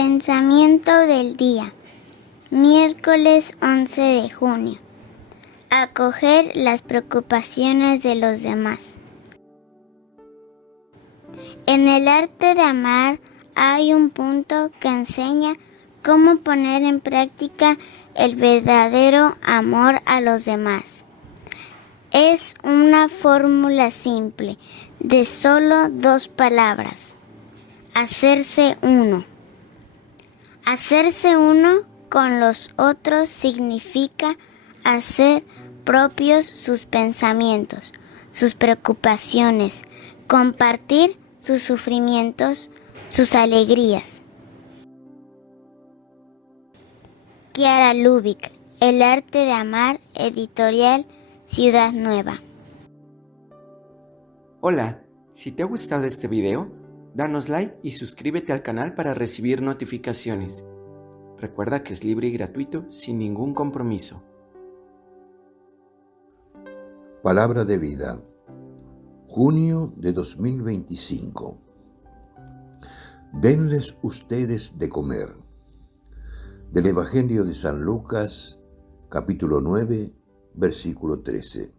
Pensamiento del día, miércoles 11 de junio. Acoger las preocupaciones de los demás. En el arte de amar hay un punto que enseña cómo poner en práctica el verdadero amor a los demás. Es una fórmula simple de solo 2 palabras: hacerse uno. Hacerse uno con los otros significa hacer propios sus pensamientos, sus preocupaciones, compartir sus sufrimientos, sus alegrías. Kiara Lubick, El arte de amar, editorial Ciudad Nueva. Hola, si te ha gustado este video, danos like y suscríbete al canal para recibir notificaciones. Recuerda que es libre y gratuito sin ningún compromiso. Palabra de vida, junio de 2025. Denles ustedes de comer. Del Evangelio de San Lucas, capítulo 9, versículo 13.